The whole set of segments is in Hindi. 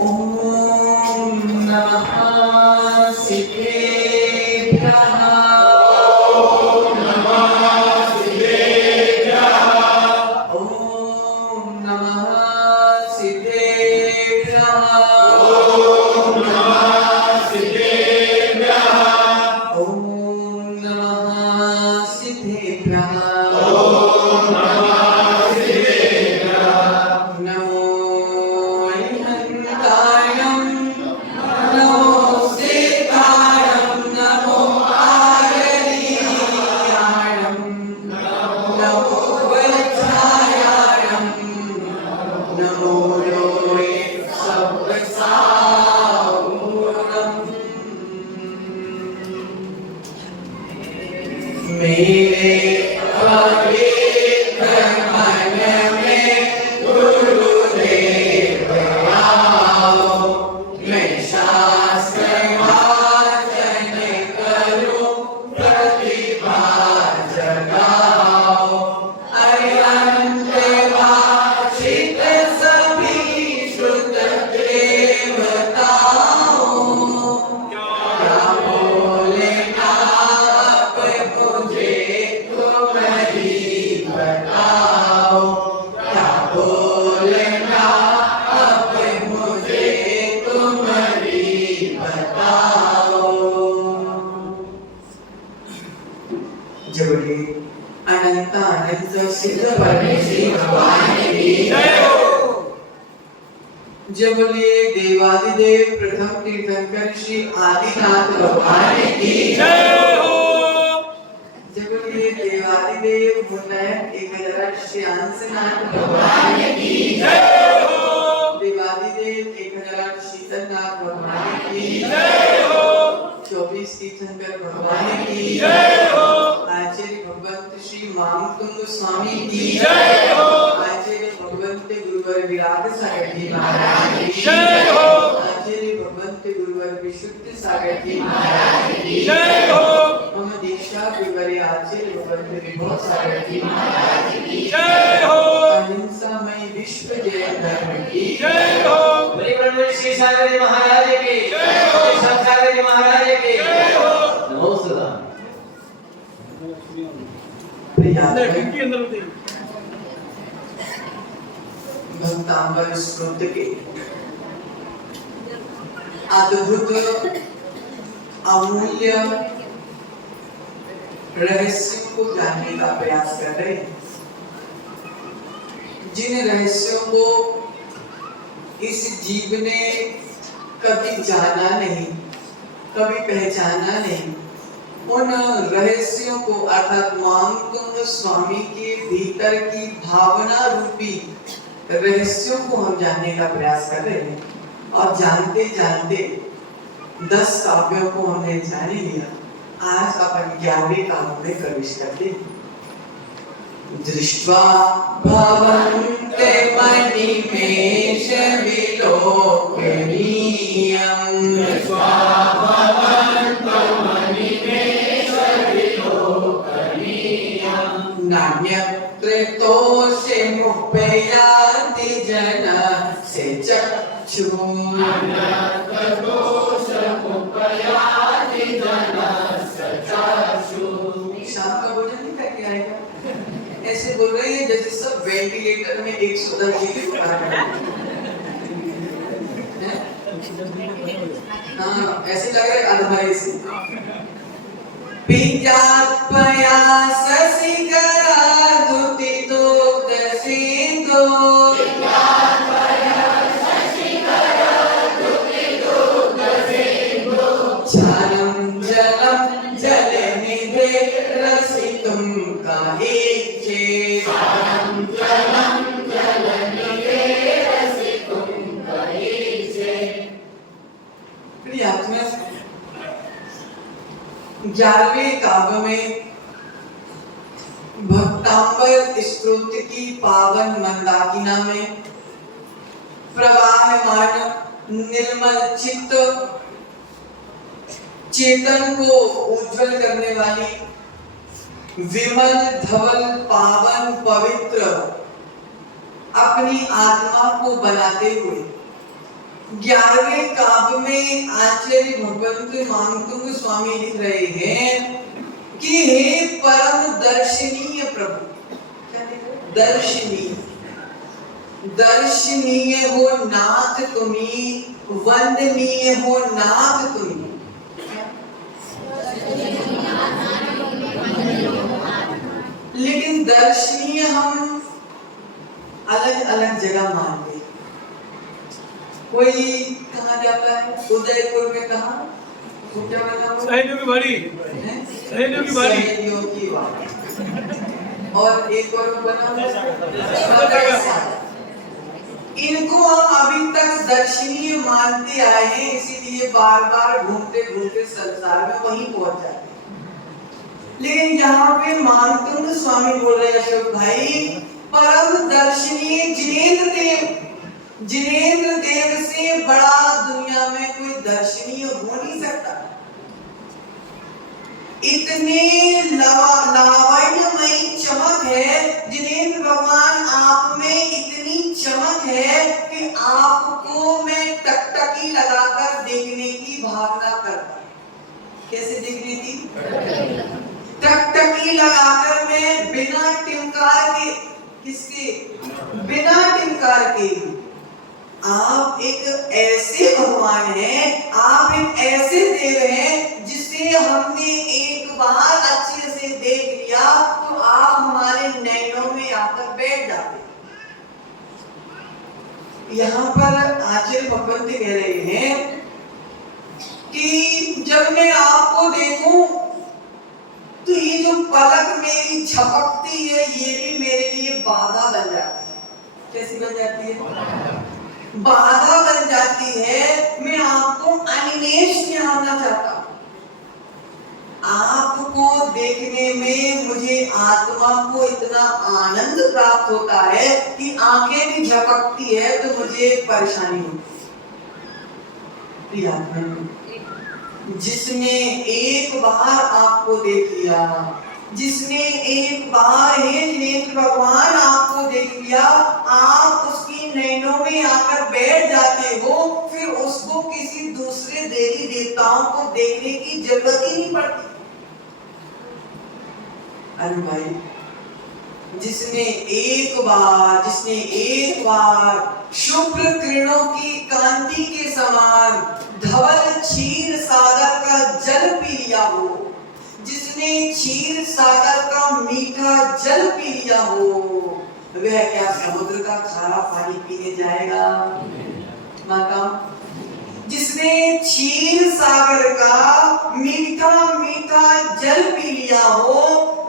ओम नमः शिवेभ्यः। ओम नमः शिवेभ्यः। ओम नमः शिवेभ्यः। ओम नमः शिवेभ्यः। ओम नमः शिवेभ्यः। ओम नमः शिवेभ्यः। नमो अरिहन्तायं नमो सीतायं नमो आर्यायं नमो वज्रायं नमो लोये सब्रसाऊरं। मेरे पवित्र मन में गुरुदेव आओ, मैं शास्त्र वाचन करूं, प्रतिभा जगाओ। अरिहंत भाषित सभी श्रुत देवताओं, क्या बोले आप मुझे तुम ही बताओ। क्या बोले आप मुझे तुम ही बताओ। जय बोलिए अनंत अनंत सिद्ध परमेश्वरी भगवान की जय हो। जय बोलिए देवादिदेव प्रथम तीर्थंकर श्री आदिनाथ भगवान की जय हो। जय बोलिए देवादिदेव मुन्नयन 1000 श्री अंशनाथ भगवान की जय हो। देवादिदेव 1000 शीतलनाथ भगवान की जय हो। 24 तीर्थंकर भगवान की जय हो। आचार्य भगवंत श्री मामकुंड स्वामी की जय हो। आचार्य भगवंत गुरुवर विराट सागर जी महाराज की जय हो। आचार्य भगवंत गुरुवर विशुद्ध सागर जी महाराज की जय हो। मम दीक्षा गुरुवर आचार्य भगवंत विभो सागर जी महाराज की जय हो। अहिंसामय विश्व जय धर्म की जय हो। बड़ी ब्रह्मण श्री सागर जी महाराज की जय हो। सागर जी महाराज की जय हो। नमो सदा। भक्तांबर स्मृत के अद्भुत अमूल्य रहस्यों को जानने का प्रयास कर रहे हैं, जिन रहस्यों को इस जीव ने कभी जाना नहीं, कभी पहचाना नहीं, उन रहस्यों को अर्थात मामकुंड स्वामी के भीतर की भावना रूपी रहस्यों को हम जानने का प्रयास कर रहे हैं। और जानते जानते 10 काव्यों को हमने जान लिया। आज अपन 11वें काव्य में प्रवेश करते हैं। दृष्ट्वा भवन्ते मणिमेष विलोकनीयम्, दृष्ट्वा भवन्तं मणिमेष विलोकनीयम्, नान्यत्रेतोषे मुपयाति जन से चक्षु, नान्यत्रेतोषमुपयाति जनस्य चक्षु। शाम का भोजन नहीं करके आएगा, ऐसे बोल रही है जैसे सब वेंटिलेटर में 110 डिग्री बुखार है। हाँ, ऐसे लग रहा है अधमरे से। पित्यात्मया ससिकरा दुति दुग्ध सिंधु, क्षारं जलं जलनिधे रसितुं काहीचे, प्रिय आत्मा 11वें काव्य में भक्तांबर स्तोत्र की पावन मंदाकिना में प्रवाहमान निर्मल चित्त चेतन को उज्जवल करने वाली विमल धवल पावन पवित्र अपनी आत्मा को बनाते हुए 11वें काव्य में आचार्य भगवंत मांगतुंग स्वामी लिख रहे हैं कि हे परम दर्शनीय प्रभु, क्या लिख रहे? दर्शनीय, दर्शनीय हो नाथ तुम्ही, वंदनीय हो नाथ तुम्ही। लेकिन दर्शनीय हम अलग अलग जगह मानते हैं। कोई कहाँ जाता है? उदयपुर में कहा क्या बना? सहयोगी बाड़ी, सहयोगी बाड़ी, सहयोगी बाड़ी। और एक और बना इनको हम अभी तक दर्शनीय मानते आए हैं, इसीलिए बार बार घूमते घूमते संसार में वहीं पहुंच जाते हैं। लेकिन यहाँ पे मानतुंग स्वामी बोल रहे अशोक भाई, परम दर्शनीय जिनेंद्र देव, जिनेंद्र देव से बड़ा दुनिया में कोई दर्शनीय हो नहीं सकता। इतने लावण्यमयी चमक है जिनेंद्र भगवान, आप में इतनी चमक है कि आपको मैं टकटकी लगाकर देखने की भावना करता। कैसे देखने की? टकटकी लगाकर मैं बिना टिमकार के, किसके? बिना टिमकार के। आप एक ऐसे भगवान हैं, आप एक ऐसे देव हैं जिसे हमने एक बार अच्छे से देख लिया तो आप हमारे नैनों में आकर बैठ जाते। यहाँ पर आचार्य भगवंत कह रहे हैं कि जब मैं आपको देखूं तो ये जो पलक मेरी झपकती है ये भी मेरे लिए बाधा बन जाती है। कैसी बन जाती है? बाधा बन जाती है। मैं आपको अनिमेष निहारना चाहता हूं। आपको देखने में मुझे आत्मा को इतना आनंद प्राप्त होता है कि आंखें भी झपकती है तो मुझे परेशानी होती है। जिसने एक बार आपको देख लिया, जिसने एक बार हे जिनेंद्र भगवान आपको देख लिया, आप उसकी नैनों में आकर बैठ जाते हो, फिर उसको किसी दूसरे देवी देवताओं को देखने की जरूरत ही नहीं पड़ती। अरे भाई, जिसने एक बार शुभ्र किरणों की कांति के समान धवल क्षीर सागर का जल पी लिया हो, जिसने क्षीर सागर का मीठा जल पी लिया हो, वह क्या समुद्र का खारा पानी पीने जाएगा? माता, जिसने क्षीर सागर का मीठा मीठा जल पी लिया हो,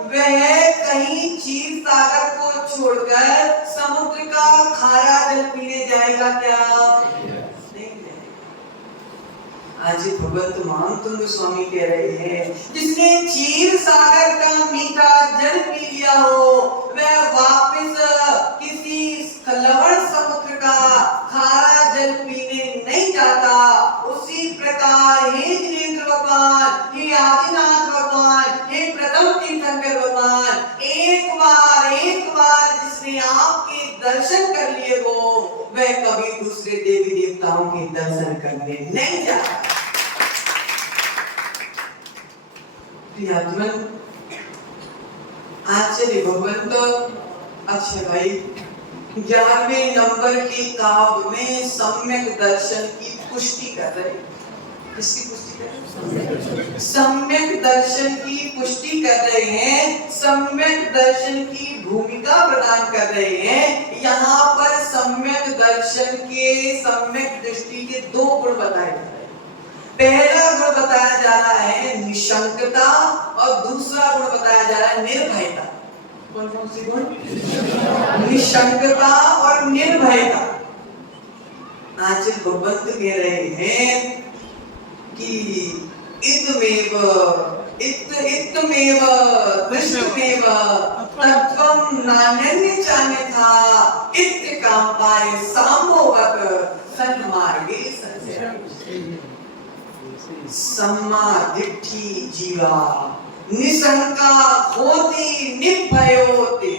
वह कहीं क्षीर सागर को छोड़कर समुद्र का खारा जल पीने जाएगा क्या? आज भगवत मानतुंग स्वामी कह रहे हैं, जिसने क्षीर सागर का मीठा जल पी लिया हो, वह वापस किसी लवण समुद्र का खारा जल पीने नहीं जाता। उसी प्रकार हे जिनेंद्र भगवान, हे आदिनाथ भगवान, हे प्रथम तीर्थंकर भगवान, एक बार जिसने आपके दर्शन कर लिए हो, वह कभी दूसरे देवी देवताओं के दर्शन करने नहीं जाता। आचार्य भगवंत अच्छा भाई 11वें नंबर के काव्य में सम्यक दर्शन की पुष्टि कर रहे हैं। किसकी पुष्टि कर रहे हैं? सम्यक दर्शन की पुष्टि कर रहे हैं, सम्यक दर्शन की भूमिका प्रदान कर रहे हैं। यहाँ पर सम्यक दर्शन के, सम्यक दृष्टि के दो गुण बताए जा रहे हैं। पहला गुण बताया जा रहा है निशंकता और दूसरा गुण बताया जा रहा है निर्भयता। कौन कौन सी गुण? निशंकता और निर्भयता। आचार्य भगवंत कह रहे हैं कि इत्तमेव दृष्टमेव तत्वं नान्यं चान्यथा इत्त काम्पाय साम्भोवत् सन्मार्गे संचरति। सम्मा दिट्ठी जीवा निशंका होती निर्भय होते।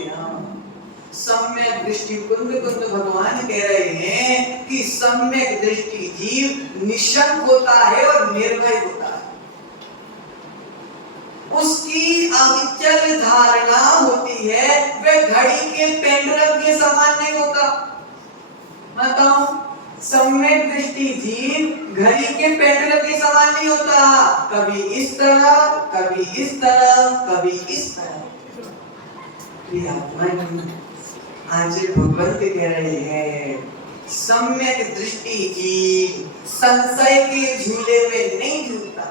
सम्यक दृष्टि कुंद कुंद भगवान कह रहे हैं कि सम्यक दृष्टि जीव निशंक होता है और निर्भय होता है। उसकी अविचल धारणा होती है, वह घड़ी के पेंडुलम के समान नहीं होता। बताओ, सम्यक दृष्टि जीव घड़ी के पेंडुलम के समान नहीं होता, कभी इस तरह कभी इस तरह कभी इस तरह। आचार्य भगवंत कह रहे हैं सम्यक दृष्टि जीव संशय के झूले में नहीं झूलता।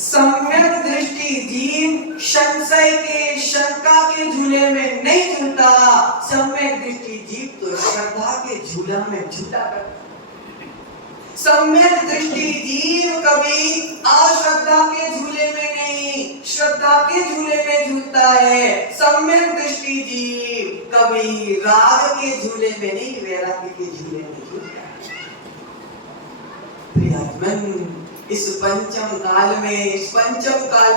सम्यक दृष्टि जीव संशय के शंका के झूले में नहीं झूलता। सम्यक दृष्टि जीव तो श्रद्धा के झूला में झूला करता। सम्यक दृष्टि जीव कभी अश्रद्धा के झूले में नहीं, श्रद्धा के झूले में झूलता है। सम्यक दृष्टि जीव कभी राग के झूले में नहीं, वैराग्य के झूले में झूलता है। प्रियतम, इस पंचम काल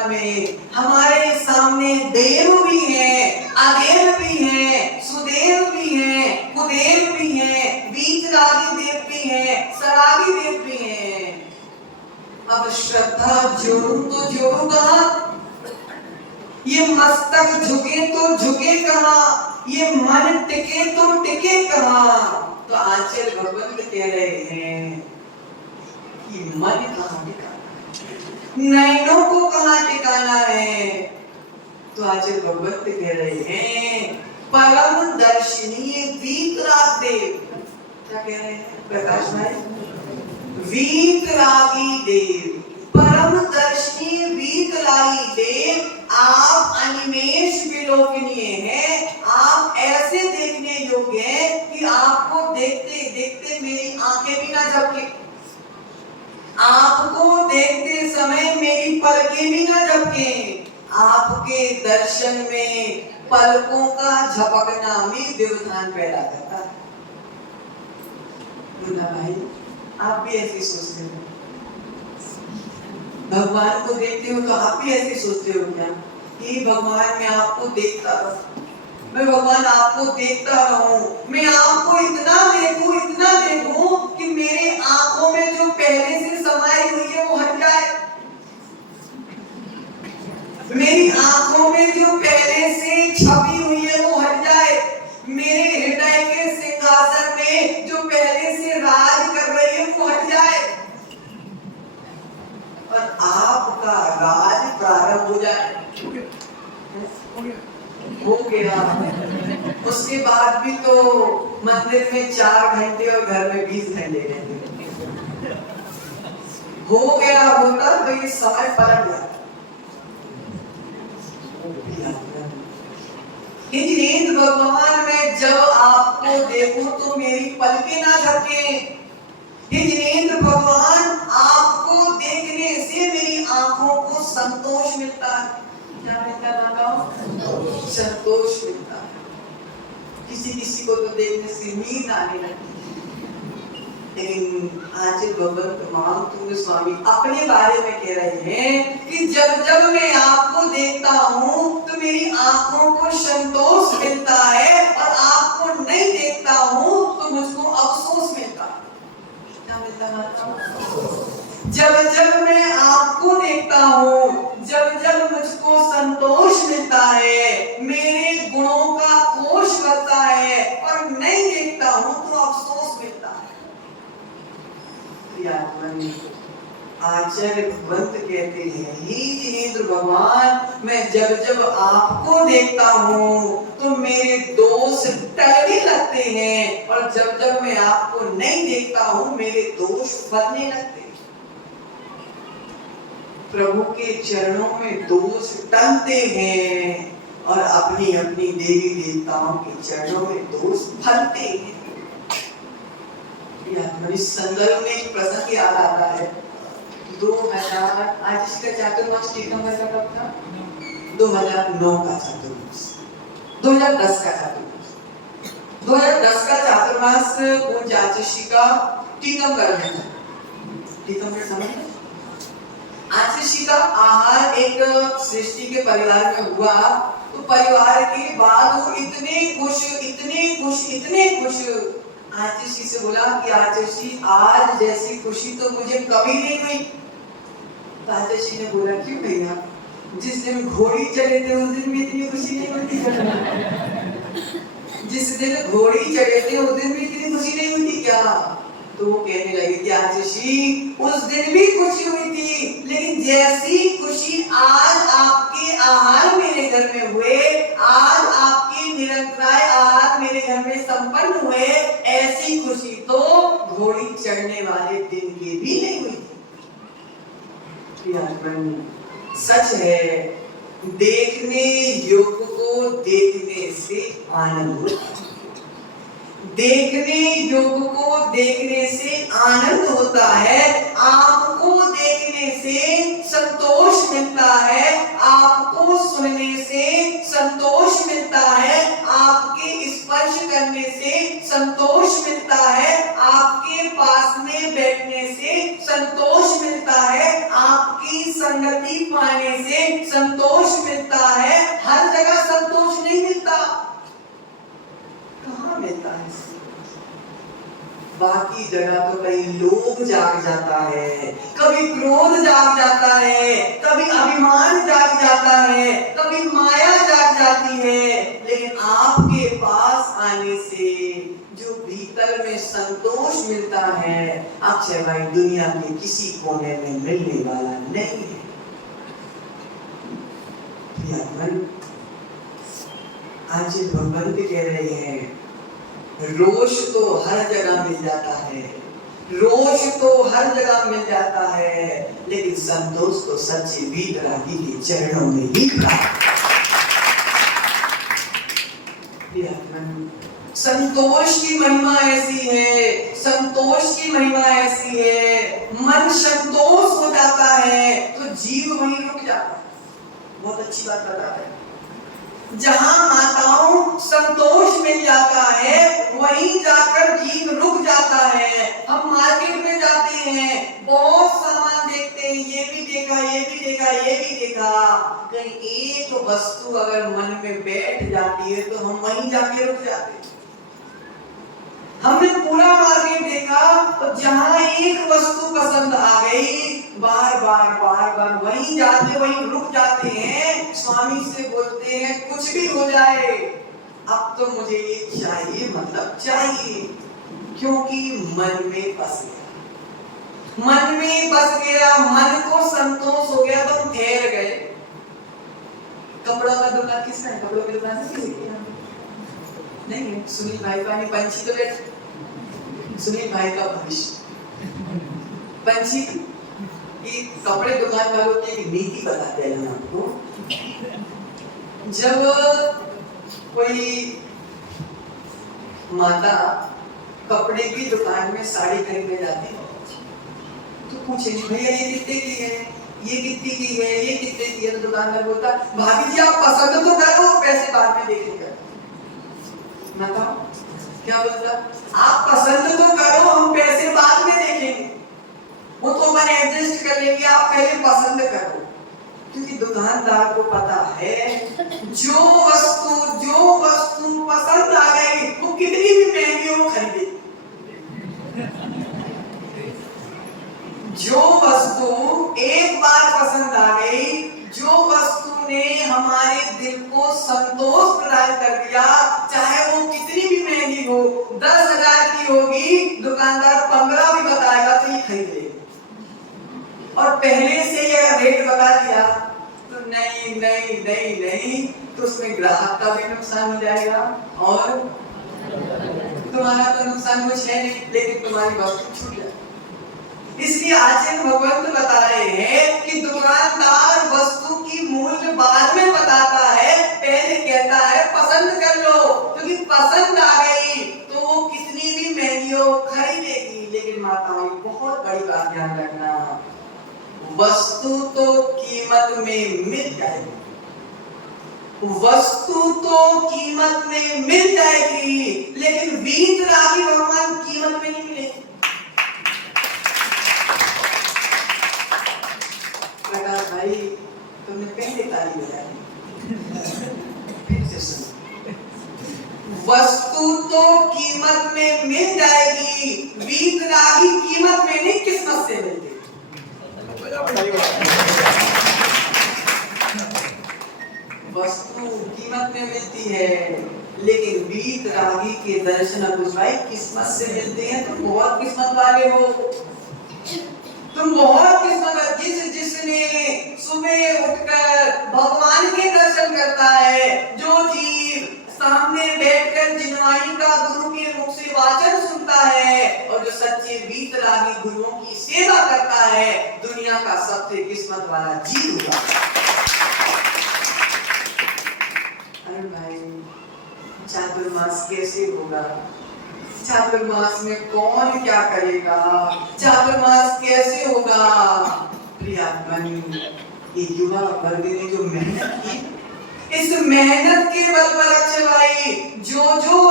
में हमारे सामने देव भी हैं, अदेव भी हैं, सुदेव भी हैं, कुदेव भी हैं, वीतरागी देव भी हैं, सरागी देव भी हैं। अब श्रद्धा जोड़ूं तो जोड़ूं कहां? ये मस्तक झुके तो झुके कहां? ये मन टिके तो टिके कहां? तो आचार्य भगवंत कह रहे हैं कि मन कहां टिकाना, नैनों को कहां टिकाना है? तो आचार्य भगवंत कह रहे हैं परम दर्शनीय वीतराग देव। क्या कह रहे हैं प्रकाश भाई? वीतरागी देव, परम दर्शनीय वीतरागी देव, आप अनिमेष विलोकनीय हैं। आप ऐसे देखने योग्य हैं कि आपको देखते देखते मेरी आंखें भी ना झपके, आपको देखते समय मेरी पलकें भी ना झपके। आपके दर्शन में पलकों का झपकना भी व्यवधान पैदा करता है। मुन्ना भाई, आप भी ऐसे सोचते हो? भगवान को देखते हो तो आप भी ऐसे सोचते हो क्या कि भगवान मैं आपको देखता रहूं, मैं भगवान आपको देखता रहूं, मैं आपको इतना देखूं कि मेरे आंखों में जो पहले से समाई हुई है वो हट जाए, मेरी आंखों में जो पहले से छपी हुई है वो हट जाए, मेरे हृदय के सिंहासन में जो पहले से राज कर रही है वो हट जाए और आपका राज प्रारंभ हो जाए। हो गया, उसके बाद भी तो मंदिर में 4 घंटे और घर में 20 घंटे रहते। हो गया होता तो ये समय पलट जाता। हिजरेंद्र भगवान, मैं जब आपको देखूं तो मेरी पलकें ना झपके। हिजरेंद्र भगवान, आपको देखने से मेरी आंखों को संतोष मिलता है। क्या मिलता है बताओ? संतोष मिलता है। किसी को तो देखने से नींद आने लगती है। लेकिन आचार्य भगवंत महामृत्युंजय स्वामी अपने बारे में कह रहे हैं कि जब जब मैं आपको देखता हूं तो मेरी आंखों को संतोष मिलता है और आपको नहीं देखता हूं तो मुझको अफसोस मिलता है। क्या मिलता है? जब जब मैं आपको देखता हूं, जब जब मुझको संतोष मिलता है, मेरे गुणों का कोश बढ़ता है और नहीं देखता हूं तो अफसोस मिलता है। आचार्य भगवंत कहते हैं ही जिनेंद्र भगवान, मैं जब जब आपको देखता हूं तो मेरे दोष टलने लगते हैं और जब जब मैं आपको नहीं देखता हूं मेरे दोष बढ़ने लगते हैं। प्रभु के चरणों में दोष टलते हैं और अपनी अपनी देवी देवताओं के चरणों में दोष फलते हैं। इस संदर्भ में एक प्रसंग याद आता है। 2000 आज इसका चातुर्मास टीका कब था? 2009 का चातुर्मास, 2010 का चातुर्मास, 2010 का चातुर्मास पूज्य आचार्य का टीकम कर रहे थे। टीकम का समय आतिशी का आहार एक सृष्टि के परिवार में हुआ तो परिवार के बाद वो इतने खुश आतिशी से बोला कि आतिशी आज जैसी खुशी तो मुझे कभी नहीं हुई। तो आतिशी ने बोला क्यों भैया, जिस दिन घोड़ी चढ़े थे उस दिन भी इतनी खुशी नहीं होती? जिस दिन घोड़ी चढ़े थे उस दिन भी इतनी खुशी नहीं हुई थी क्या? तो वो कहने लगी कि आतिशी उस दिन भी खुशी हुई थी, लेकिन जैसी खुशी आज आपके आहार मेरे घर में हुए, आज आपके निरंतराय आहार मेरे घर में संपन्न हुए, ऐसी खुशी तो घोड़ी चढ़ने वाले दिन की भी नहीं हुई थी। सच है, देखने योग्य को देखने से आनंद होता है। देखने योग्य को देखने से आनंद होता है, आपको देखने से संतोष मिलता है, आपको सुनने से संतोष मिलता है, आपके स्पर्श करने से संतोष मिलता है, आपके पास में बैठने से संतोष मिलता है, आपकी संगति पाने से संतोष मिलता है। हर जगह संतोष नहीं मिलता, कहाँ मिलता है? बाकी जगह तो कई लोभ जाग जाता है, कभी क्रोध जाग जाता है, कभी अभिमान जाग जाता है, कभी माया जाग जाती है, लेकिन आपके पास आने से जो भीतर में संतोष मिलता है, अक्षय भाई दुनिया के किसी कोने में मिलने वाला नहीं है। आज भगवंत कह रहे हैं रोष तो हर जगह मिल जाता है, रोष तो हर जगह मिल जाता है, लेकिन संतोष तो सच्चे वीतरागी के चरणों में ही प्राप्त। संतोष की महिमा ऐसी है, संतोष की महिमा ऐसी है, मन संतोष हो जाता है तो जीव वहीं रुक जाता है। बहुत अच्छी बात बता रहे हैं, जहां माताओं संतोष मिल जाता है वहीं जाकर जीव रुक जाता है। हम मार्केट में जाते हैं, बहुत सामान देखते हैं, ये भी देखा, ये भी देखा, ये भी देखा, कहीं एक वस्तु अगर मन में बैठ जाती है तो हम वहीं जाके रुक जाते हैं। हमने पूरा मार्केट देखा तो जहां एक वस्तु पसंद आ गई, बार बार वहीं जाते, वहीं रुक जाते हैं। स्वामी से बोलते हैं कुछ भी हो जाए अब तो मुझे ये चाहिए, मतलब चाहिए, क्योंकि मन में बस गया, मन में बस गया, मन को संतोष हो गया तो हम ठहर गए। कपड़ों का दुकान किसका है? कपड़ों की दुकान नहीं है, सुनील भाई का, पंछी तो बैठ, सुनील भाई का भविष्य पंछी की कपड़े दुकान वालों की एक नीति बताते हैं आपको। जब कोई माता कपड़े की दुकान में साड़ी खरीदने जाती है तो पूछेंगे भैया ये कितने की है, ये कितनी की है, ये कितने की है? तो दुकानदार बोलता भाभी जी आप पसंद तो करो, पैसे बाद में देखेंगे। बताओ क्या बोलता? आप पसंद तो करो, हम पैसे बाद में देखेंगे, वो तो अपन एडजस्ट कर लेंगे, आप पहले पसंद करो। क्योंकि दुकानदार को पता है जो वस्तु पसंद आ गई वो कितनी भी महंगी हो खरीदे। जो वस्तु एक बार पसंद आ गई, जो वस्तु ने हमारे दिल को संतोष प्रदान कर दिया, चाहे वो कितनी भी महंगी हो, 10,000 की होगी, दुकानदार 15 भी बताएगा तो ये खरीद लेगा। और पहले से ये रेट बता दिया तो नहीं तो उसमें ग्राहक का भी नुकसान हो जाएगा और तुम्हारा तो नुकसान कुछ है नहीं, लेकिन तुम्हारी वस्तु छूट जाएगी। इसलिए आचार्य भगवंत बता रहे हैं कि दुकानदार वस्तु की मूल्य बाद में बताता है, पहले कहता है पसंद कर लो, क्योंकि पसंद आ गई तो वो कितनी भी महंगी हो खरीदेगी। लेकिन माताओं बहुत बड़ी बात ध्यान रखना, वस्तु तो कीमत में मिल जाएगी, वस्तु तो कीमत में मिल जाएगी, लेकिन वीतरागी भगवान कीमत में नहीं मिलेगी। भाई तुमने पहले ताली बजाई, फिर से सुनो। वस्तु तो कीमत में मिल जाएगी, वीतरागी कीमत में नहीं किस्मत से मिलती। वस्तु कीमत में मिलती है, लेकिन वीतरागी के दर्शन अबूस भाई किस्मत से मिलते हैं। तुम बहुत किस्मत वाले हो, तुम बहुत किस्मत। जिसने सुबह उठकर भगवान के दर्शन करता है, जो जीव सामने बैठकर जिनवाणी का गुरु के मुख से वाचन सुनता है, और जो सच्चे वीतरागी गुरुओं की सेवा करता है, दुनिया का सबसे किस्मत वाला जीव होगा। अरे भाई चातुर्मास कैसे होगा? चातुर्मास में कौन क्या करेगा? चातुर्मास कैसे होगा? प्रियात्मन, ये युवा वर्ग ने जो मेहनत की, इस मेहनत के बल पर अच्छे भाई जो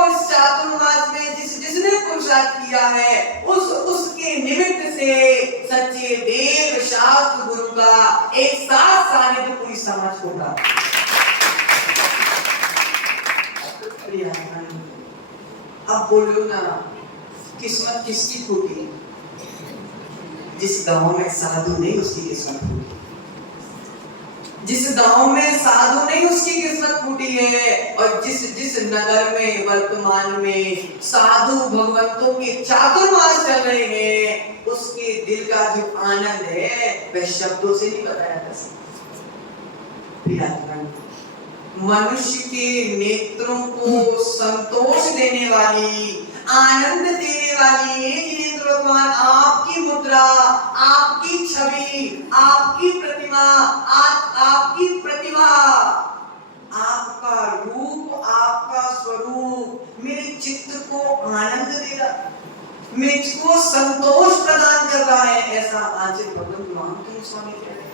इस चातुर्मास में जिसने पुरुषार्थ किया है, उसके निमित्त से सच्चे देव शास्त्र गुरु का एक साथ सानिध्य पूरी समझ होगा। अब बोलो ना, किस्मत किसकी फूटी? जिस गांव में साधु नहीं उसकी किस्मत फूटी, जिस गांव में साधु नहीं उसकी किस्मत फूटी है, और जिस नगर में वर्तमान में साधु भगवंतों के चातुर्मास चल रहे हैं, उसके दिल का जो आनंद है वह शब्दों से नहीं बताया जा सकता। मनुष्य के नेत्रों को संतोष देने वाली, आनंद देने वाली एक नेत्र भगवान, आपकी मुद्रा, आपकी छवि, आपकी प्रतिमा, आपकी प्रतिभा, आपका रूप, आपका स्वरूप मेरे चित्त को आनंद दे रहा, मेरे चित्त को संतोष प्रदान कर रहा है। ऐसा आचार्य भगवंत महात्मा स्वामी कह रहे हैं।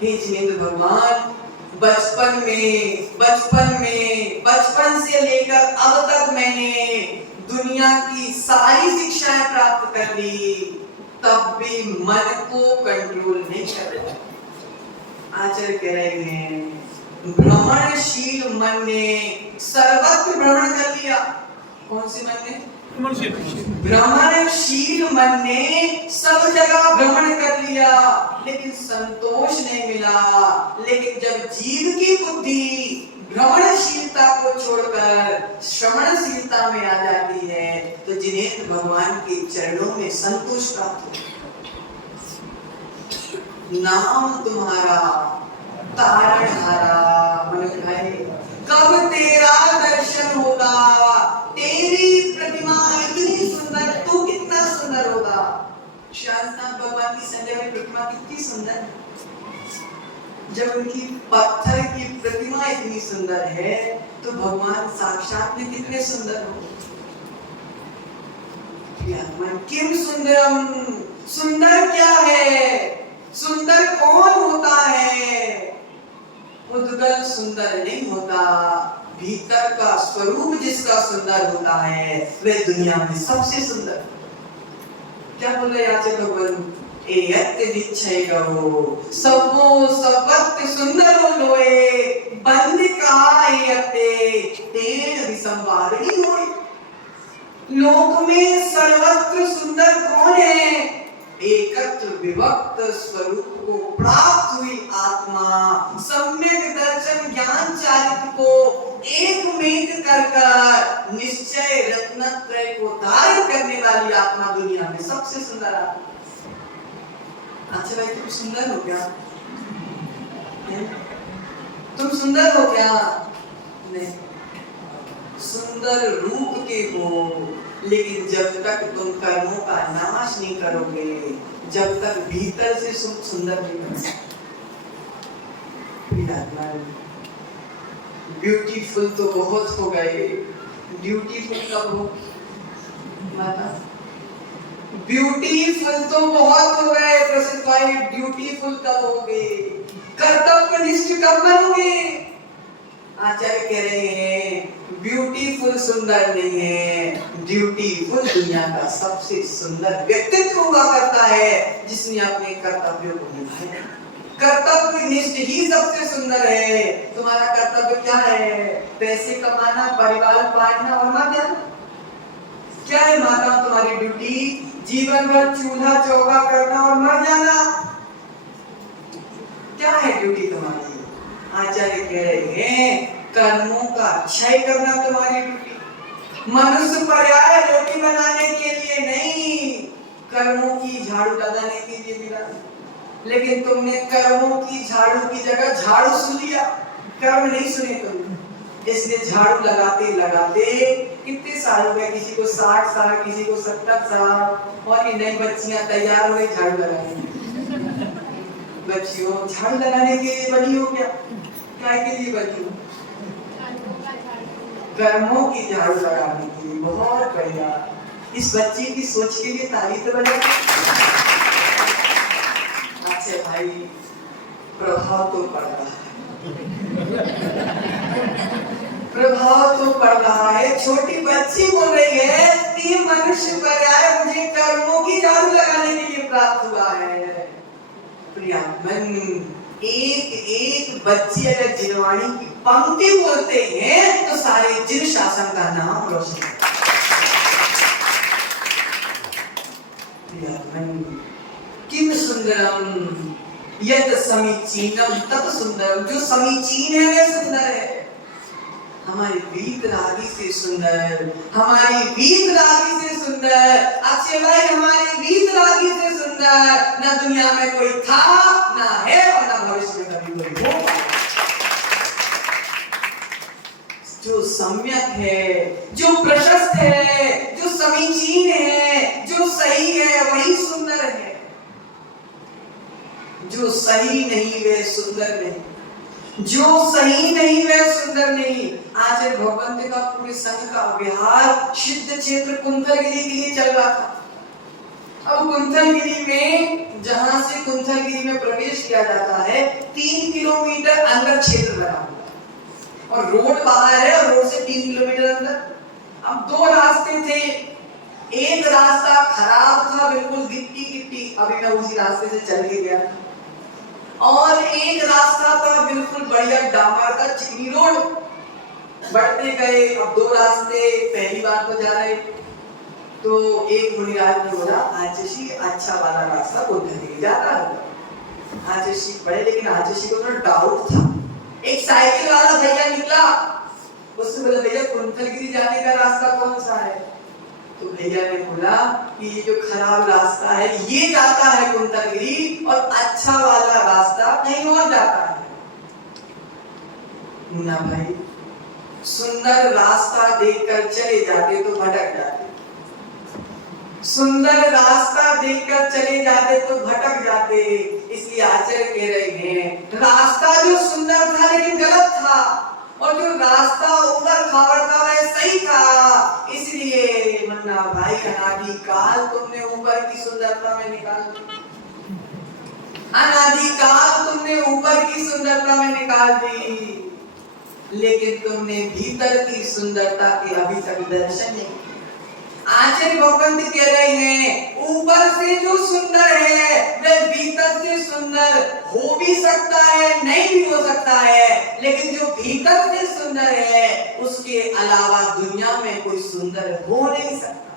हे जिनेंद्र भगवान, बचपन से लेकर अब तक मैंने दुनिया की सारी शिक्षाएं प्राप्त कर ली, तब भी मन को कंट्रोल नहीं कर रहा। आचार्य कह रहे हैं भ्रमणशील मन ने सर्वत्र भ्रमण कर लिया। कौन से मन ने? भ्रमणशील मन ने सब जगह भ्रमण कर लिया, लेकिन संतोष नहीं मिला। लेकिन जब जीव की बुद्धि भ्रमणशीलता को छोड़कर श्रवणशीलता में आ जाती है, तो जिनेंद्र भगवान के चरणों में संतोष प्राप्त होता है। नाम तुम्हारा तारणहारा, मनोज भाई कब तेरा दर्शन होगा? तेरी प्रतिमा इतनी सुंदर, तू कितना सुंदर होगा। शांतनाथ भगवान की संजय में प्रतिमा कितनी सुंदर है। जब उनकी पत्थर की प्रतिमा इतनी सुंदर है, तो भगवान साक्षात में कितने सुंदर हो। किम सुंदरम, सुंदर क्या है? सुंदर कौन होता है? उद्गल सुंदर नहीं होता, भीतर का स्वरूप जिसका सुंदर होता है वह दुनिया में सबसे सुंदर। क्या बोल रहे आचार्य भगवान? एयत्य निश्चय गो सबो सबत सुंदर लोए, बंद कहा एयत्य तेन विसंवारणी होए। लोक में सर्वत्र सुंदर कौन है? एकत्र विभक्त स्वरूप को प्राप्त हुई आत्मा, सम्यक दर्शन ज्ञान चारित्र को एक में कर निश्चय रत्नत्रय को धारण करने वाली आत्मा दुनिया में सबसे सुंदर आत्मा। अच्छा भाई, तुम सुंदर हो क्या? तुम सुंदर हो क्या? नहीं, सुंदर रूप के हो, लेकिन जब तक तुम कर्मों का नाश नहीं करोगे, जब तक भीतर से सुंदर नहीं बन सकते। ब्यूटीफुल तो बहुत हो गए, ब्यूटीफुल कब हो? ब्यूटीफुल तो बहुत हो गए प्रसिद्ध भाई, ब्यूटीफुल कब होगे? कर्तव्यनिष्ठ कब बनोगे? आचार्य कह रहे हैं ब्यूटीफुल सुंदर नहीं है, ब्यूटीफुल दुनिया का सबसे सुंदर व्यक्तित्व हुआ करता है जिसने अपने कर्तव्यों को निभाया। कर्तव्य निष्ठ ही सबसे सुंदर है। तुम्हारा कर्तव्य क्या है? पैसे कमाना, परिवार पालना और मां देना। क्या है माता तुम्हारी ड्यूटी? जीवन भर चूल्हा चौका करना और मर जाना। क्या है ड्यूटी तुम्हारी? आचार्य कह रहे हैं कर्मों का क्षय करना तुम्हारी ड्यूटी। मनुष्य पर्याय रोटी बनाने के लिए नहीं, कर्मों की झाड़ू लगाने के लिए मिला। लेकिन तुमने कर्मों की झाड़ू की जगह झाड़ू सुन लिया, कर्म नहीं सुने तुमने। इसलिए झाड़ू लगाते लगाते कितने साल हो गए, किसी को 60 साल, किसी को 70 साल, और ये नई बच्चियां तैयार हो गई झाड़ू लगाने। बच्चियों झाड़ू लगाने के लिए बनी हो क्या? क्या के लिए बनी हो? कर्मों की झाड़ू लगाने के लिए। बहुत बढ़िया। इस बच्ची की सोच के लिए ताली तो बजाओ। अच्छा भाई, प्रभाव तो पड़ रहा है, प्रभाव तो पड़ रहा है। छोटी बच्ची बोल रही है कि मनुष्य पर्याय मुझे कर्मों की झाड़ू लगाने के लिए प्राप्त हुआ है। प्रियमन, एक एक बच्ची अगर जिनवाणी की पंक्ति बोलते हैं तो सारे जिन शासन का नाम रोशन। प्रियमन, किम सुंदरम यत समीचीनम तत सुंदरम। जो समीचीन है वह सुंदर है। हमारी वीतरागी से सुंदर, हमारी वीतरागी से सुंदर। अक्षय भाई, हमारी वीतरागी से सुंदर ना दुनिया में कोई था, ना है, और ना भविष्य में कभी कोई होगा। जो सम्यक है, जो प्रशस्त है, जो समीचीन है, जो सही है, वही सुंदर है। जो सही नहीं वह सुंदर नहीं, जो सही नहीं वह सुंदर नहीं। आचार्य भगवंत का पूरे संघ का विहार सिद्ध क्षेत्र कुंथलगिरी के लिए चल रहा था। अब कुंथलगिरी में, जहां से कुंथलगिरी में प्रवेश किया जाता है, 3 किलोमीटर अंदर क्षेत्र बना हुआ और रोड बाहर है, और रोड से 3 किलोमीटर अंदर। अब 2 रास्ते थे। एक रास्ता खराब था, बिल्कुल गिट्टी गिट्टी, अभी मैं उसी रास्ते से चल के गया। और एक रास्ता था बिल्कुल बढ़िया डामर का, चिकनी रोड। बढ़ते गए, अब 2 रास्ते, पहली बार तो जा रहे, तो एक मुनिराज ने बोला आचशी अच्छा वाला रास्ता कुंथलगिरी जाता है। आचशी पढ़े, लेकिन आचशी को थोड़ा डाउट था। एक साइकिल वाला भैया निकला, उससे बोला भैया कुंथलगिरी जाने का रास्ता कौन सा है? तो भैया ने बोला कि ये जो खराब रास्ता है ये जाता है कुंथलगिरी, और अच्छा वाला रास्ता कहीं और जाता है। मुन्ना भाई, सुंदर रास्ता देखकर चले जाते तो भटक जाते, सुंदर रास्ता देखकर चले जाते तो भटक जाते। इसलिए आचार्य कह रहे हैं रास्ता जो सुंदर था लेकिन गलत था, और जो रास्ता ऊपर खावर था वह सही था। इसलिए मुन्ना भाई, अनादि काल तुमने ऊपर की सुंदरता में निकाल दी, अनादि काल तुमने ऊपर की सुंदरता में निकाल दी, लेकिन तुमने भीतर की सुंदरता के अभी तक दर्शन नहीं। आचार्य भगवंत कह रहे हैं ऊपर से जो सुंदर है वह भीतर से सुंदर हो भी सकता है, नहीं भी हो सकता है, लेकिन जो भीतर से सुंदर है उसके अलावा दुनिया में कोई सुंदर हो नहीं सकता।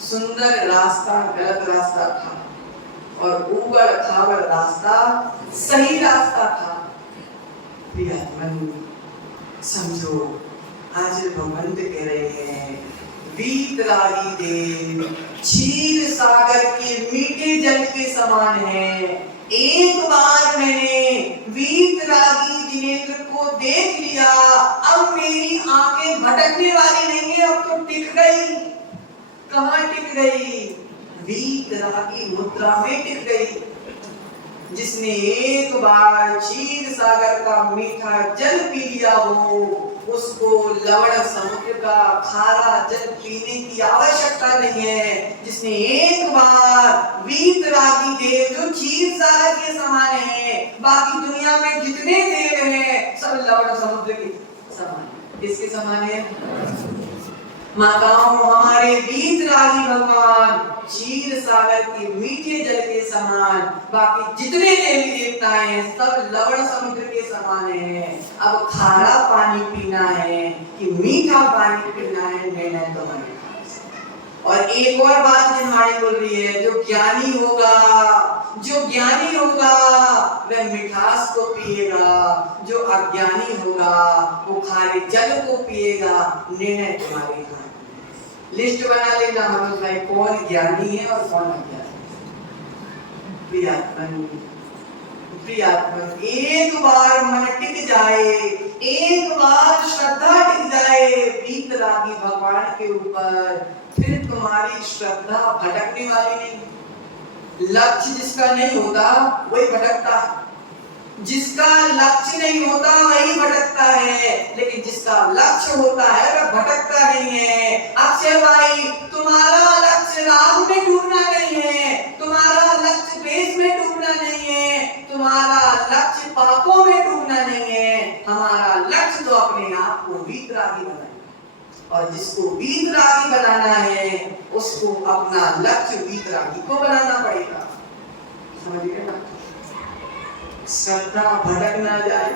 सुंदर रास्ता गलत रास्ता था, और ऊबड़ खाबड़ रास्ता सही रास्ता था। समझो, आज भगवंत कह रहे हैं वीतरागी देव क्षीर सागर के मीठे जल के समान है। एक बार मैंने वीतरागी जिनेन्द्र को देख लिया, अब मेरी आंखें भटकने वाली नहीं है, अब तो टिक गई। कहाँ टिक गई? वीतरागी मुद्रा में टिक गई। जिसने एक बार क्षीर सागर का मीठा जल पी लिया हो, उसको लवण समुद्र का खारा जल पीने की आवश्यकता नहीं है। जिसने एक बार वीतरागी देव जो क्षीर सागर के समान है, बाकी दुनिया में जितने देव हैं सब लवण समुद्र के समान। किसके समान है? माताओं, हमारे वीतरागी भगवान क्षीर सागर के मीठे जल के समान, बाकी जितने देवी देवता हैं सब लवण समुद्र के समान हैं। अब खारा पानी पीना है कि मीठा पानी पीना है, निर्णय तुम्हारे। और एक और बात जिन्हारी बोल रही है, जो ज्ञानी होगा वह मिठास को पिएगा, जो अज्ञानी होगा वो खारे जल को पिएगा। निर्णय तुम्हारे हाथ। लिस्ट बना लेना मनोज भाई, कौन ज्ञानी है और कौन अज्ञानी। प्रियात्मन, एक बार मन टिक जाए, एक बार श्रद्धा टिक जाए वीतरागी भगवान के ऊपर, फिर तुम्हारी श्रद्धा भटकने वाली नहीं। लक्ष्य जिसका नहीं होता वही भटकता है, जिसका लक्ष्य नहीं होता वही भटकता है, लेकिन जिसका लक्ष्य होता है वह भटकता नहीं है। अक्षय भाई, तुम्हारा लक्ष्य राम में डूबना नहीं है, तुम्हारा लक्ष्य देश में डूबना नहीं है, तुम्हारा लक्ष्य पापों में डूबना नहीं है। हमारा लक्ष्य तो अपने आप को वीतरागी बनाना, और जिसको वीतरागी बनाना है उसको अपना लक्ष्य वीतरागी को बनाना पड़ेगा। समझिए ना, श्रद्धा भटक ना जाए,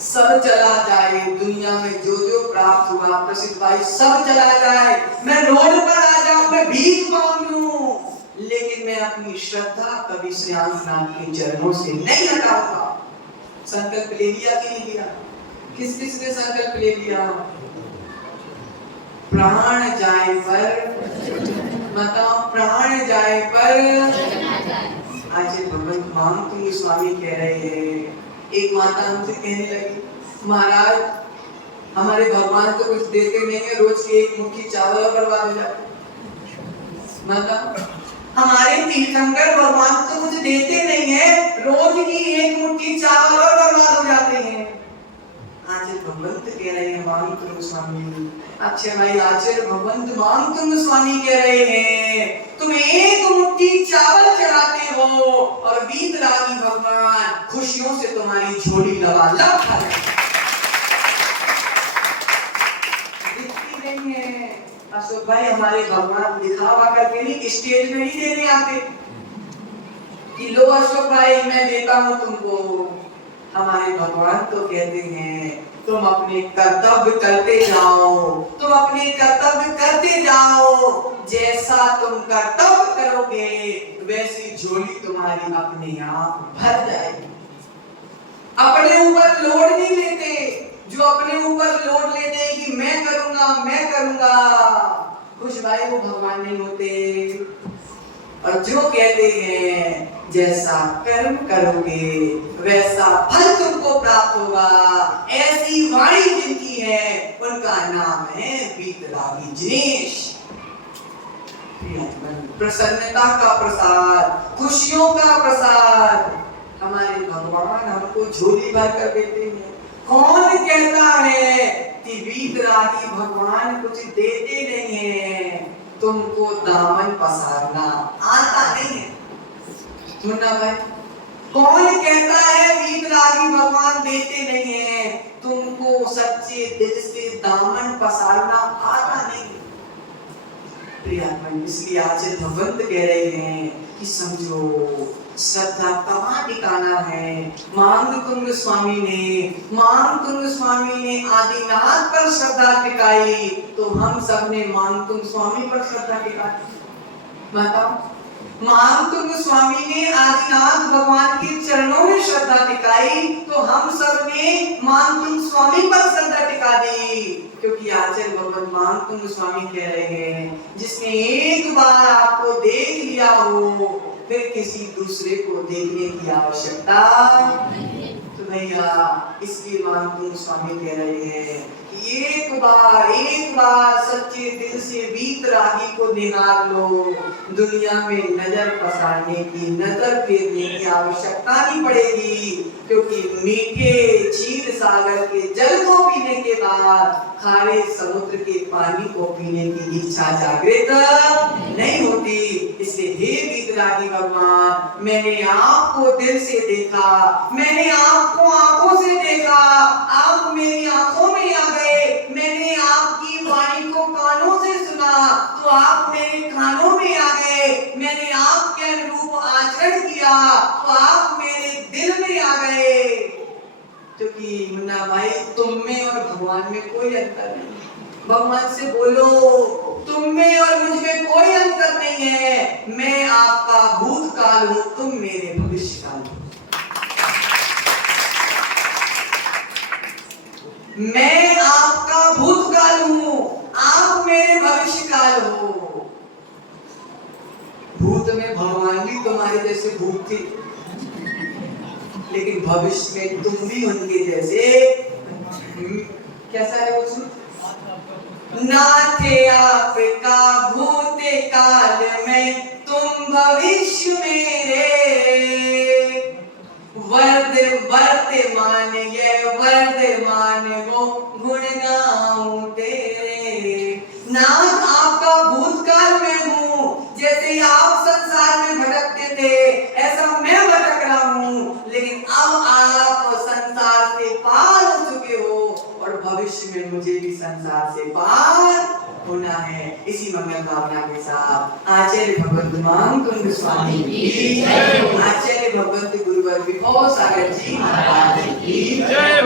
सब चला जाए, दुनिया में जो जो प्राप्त हुआ प्रसिद्ध भाई सब चला जाए, मैं रोड पर आ जाऊं, मैं भीख मांगूं, लेकिन मैं अपनी श्रद्धा कभी श्री नाथ के चरणों से नहीं हटाऊंगा। संकल्प ले लिया कि नहीं लिया? किस किस ने संकल्प ले लिया? प्राण जाए पर, बताओ, प्राण जाए पर आज भगवंत मांगतुंग स्वामी कह रहे हैं। एक माता हमसे कहने लगी, महाराज हमारे भगवान तो कुछ देते नहीं है, रोज की एक मुट्ठी चावल बर्बाद हो जाते। मतलब हमारे तीर्थंकर भगवान तो कुछ देते नहीं है, रोज की एक मुट्ठी चावल और बर्बाद हो जाते हैं। आचार्य भगवंत कह रहे हैं मांगतुंग स्वामी, अच्छा भाई आचार्य भगवंत मांगतुंग स्वामी कह रहे हैं, तुम एक मुट्ठी चावल चढ़ाते हो और वीतरागी भगवान खुशियों से तुम्हारी झोली लबालब खा रहे हैं। दिखती नहीं है अशोक भाई, हमारे भगवान दिखावा करके नहीं, स्टेज में नहीं देने आते कि लो अशोक भाई मैं देता हूं तुमको। हमारे भगवान तो कहते हैं तुम अपने कर्तव्य करते जाओ, तुम अपने कर्तव्य करते जाओ, जैसा तुम कर्तव्य करोगे वैसी झोली तुम्हारी अपने आप भर जाएगी। अपने ऊपर लोड नहीं लेते, जो अपने ऊपर लोड लेते हैं कि मैं करूंगा, कुछ भाई वो भगवान नहीं होते। और जो कहते हैं जैसा कर्म करोगे वैसा फल तुमको प्राप्त होगा, ऐसी वाणी जिनकी है उनका नाम है वीतरागी जिनेश। प्रसन्नता का प्रसाद, खुशियों का प्रसाद हमारे भगवान हमको झोली भर कर देते हैं। कौन कहता है कि वीतरागी भगवान कुछ देते नहीं है, तुमको दामन पसारना आता नहीं है। मुन्ना भाई, कौन कहता है वीतरागी भगवान देते नहीं है, तुमको सच्चे दिल से दामन पसारना आता नहीं है। इसलिए आचार्य भगवंत कह रहे हैं कि समझो श्रद्धा कहाँ टिकाना है। मांगतुंग स्वामी ने आदिनाथ पर श्रद्धा टिकाई, तो हम सब ने मांगतुंग स्वामी पर श्रद्धा टिकाई। बताओ, मांगतुंग स्वामी ने आदिनाथ भगवान के चरणों में श्रद्धा टिकाई, तो हम सब ने मांगतुंग स्वामी पर श्रद्धा टिका दी। क्योंकि आचार्य भगवान मांगतुंग स्वामी कह रहे हैं, जिसने एक बार आपको देख लिया हो फिर किसी दूसरे को देखने की आवश्यकता नहीं। तो भैया इसलिए मांगतुंग स्वामी कह रहे हैं कि एक बार सच्चे दिल से वीतरागी को निहार लो, दुनिया में नजर पसारने की, नजर फेरने की आवश्यकता नहीं पड़ेगी। क्योंकि मीठे क्षीर सागर के जल को पीने के बाद खारे समुद्र के पानी को पीने की इच्छा जागृत नहीं होती। इसलिए हे वीतरागी भगवान, मैंने आपको दिल से देखा, मैंने आपको आंखों से देखा, आप मेरी आंखों में आ गए, मैंने आपकी वाणी को कि मुन्ना भाई तुम में और भगवान में कोई अंतर नहीं। भगवान से बोलो तुम में और मुझ में कोई अंतर नहीं है, मैं आपका भूतकाल हूं, तुम मेरे भविष्यकाल हो। मैं आपका भूतकाल हूं, आप मेरे भविष्यकाल हो। भूत में भगवान भी तुम्हारे जैसे भूत थे, लेकिन भविष्य में तुम भी उनके जैसे। कैसा है वो सूत्र? ना थे आपका भूत काल में, तुम भविष्य मेरे, वर्तमान ये वर्तमान वो गुण गाऊं तेरे। नाथ आपका भूतकाल में हूँ, जैसे आप संसार में भटकते थे ऐसा मैं भटक रहा हूँ, लेकिन अब आप संसार से पार हो चुके हो और भविष्य में मुझे भी संसार से पार होना है। इसी मंगल भावना के साथ आचार्य भगवंत मानकुंड स्वामी की जय, आचार्य भगवंत गुरुवर विभव सागर जी महाराज की जय।